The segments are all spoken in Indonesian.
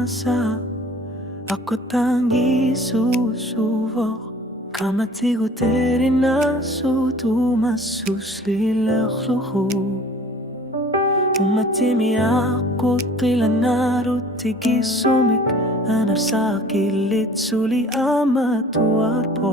masa aku tangi susuvok kamatigo terina sutu masuslilakluhu umatimi aku tilanarutigi sumik anar sakilit suli amat warpo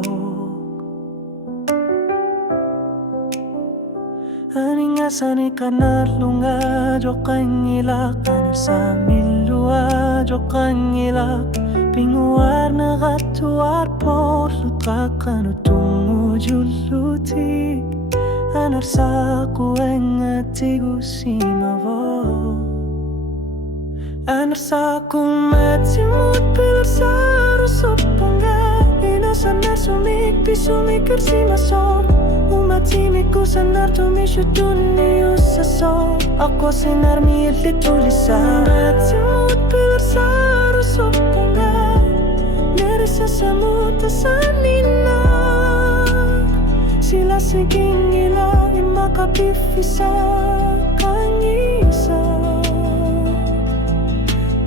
aningasani kanar lunga jokangilak anar samilua jokangilak pinguar na katuar por lutkakan utungu juluti anar saku engatigu simavo anar saku matimut pilar saru soponga inasanar sumik pisumik kersimasor umatimiku sanar tumishu dunia usasor aku sinar milik tulisan matimut pilar saru soponga sasamuta sanina sila sigingila imakapifisa kangisa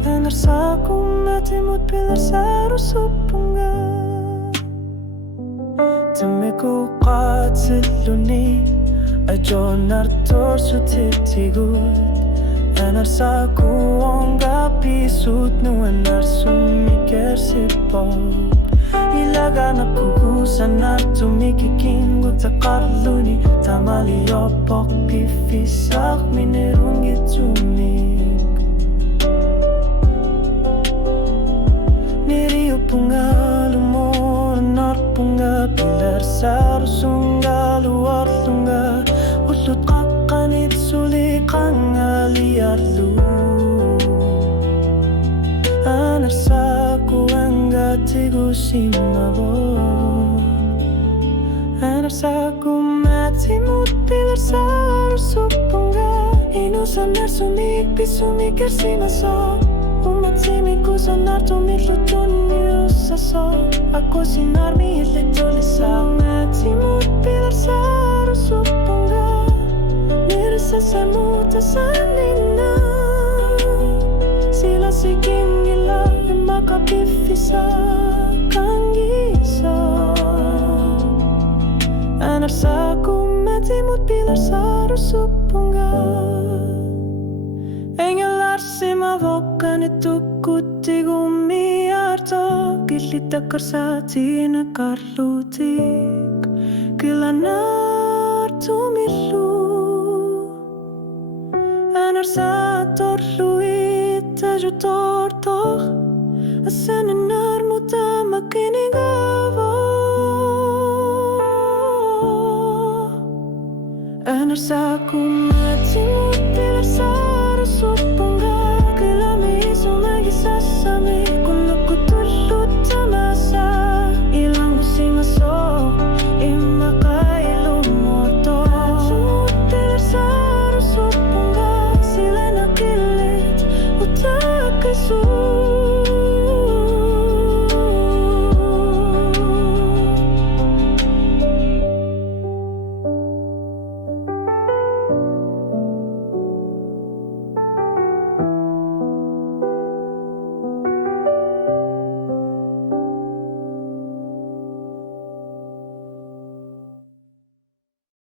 anar saku matimut pilar saru sopunga temiku qatiluni ajonar torsu titigut anar saku onga pisut nu anar sumiker sipop ilaga na kugusan na tumikikin gut takarluni tamali opok pifisak minerungit tumik niriu punga lumor nar punga pilar sarsunga luar tunga ulut qakanit suliqan aliarlu anar saku angatigu simavo anar saku matimut pilar saru sopunga inusanar sumik pisumik ersimasor umatimiku sanar tumik lutuni usasor aku sinar milik tulisan matimut pilar saru sopunga sasamuta sanina sila sigingila imakapifisa kangisa anar saku matimut pilar saru sopunga engelar simavokan itukutigu miarto kilitakar satina karlutik kilanar tumilu anar sator luit ajutortoh asanar mutama kinigavo anar saku matimu